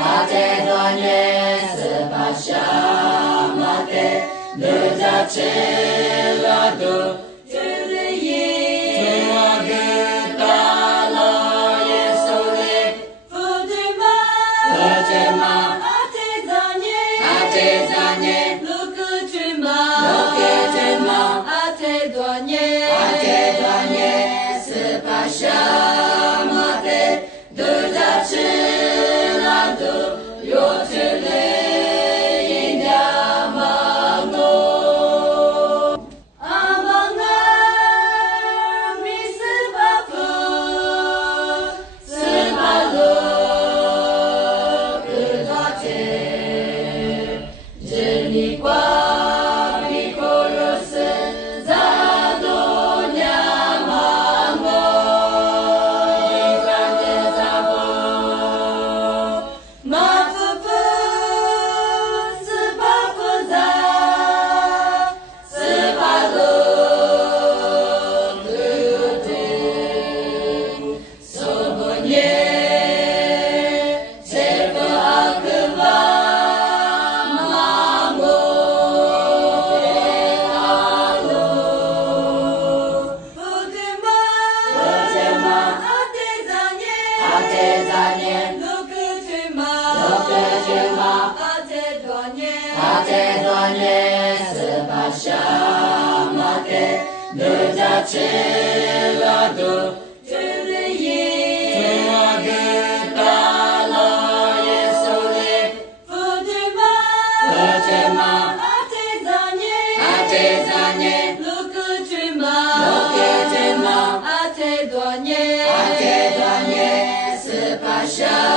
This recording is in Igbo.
à thế đoan nhé sự bà cha mà thế đưa ra chế là đủ chữ lý yi chúa đưa ta lo Giêsu lê phù thế mà à thế gia nhé lúc cứ chuyên mà à thế đoan nhé sự bà cha mà thế đưa ra chế là đủ yo chữ lê yin đa ma ngô đi qua đi cô lô sơn ra đô nhà mà ngồi đi ra nhà ra bồ mà phơ phơ sư ba lô tư tình so bồ nhé chế phơ a cơ va đưa ra chế là đủ chữ lý yi chúa đưa ta lo Giêsu lê phù thế mà à thế gia nhé lúc cứ chuyên mà à thế đoan nhé sự bà cha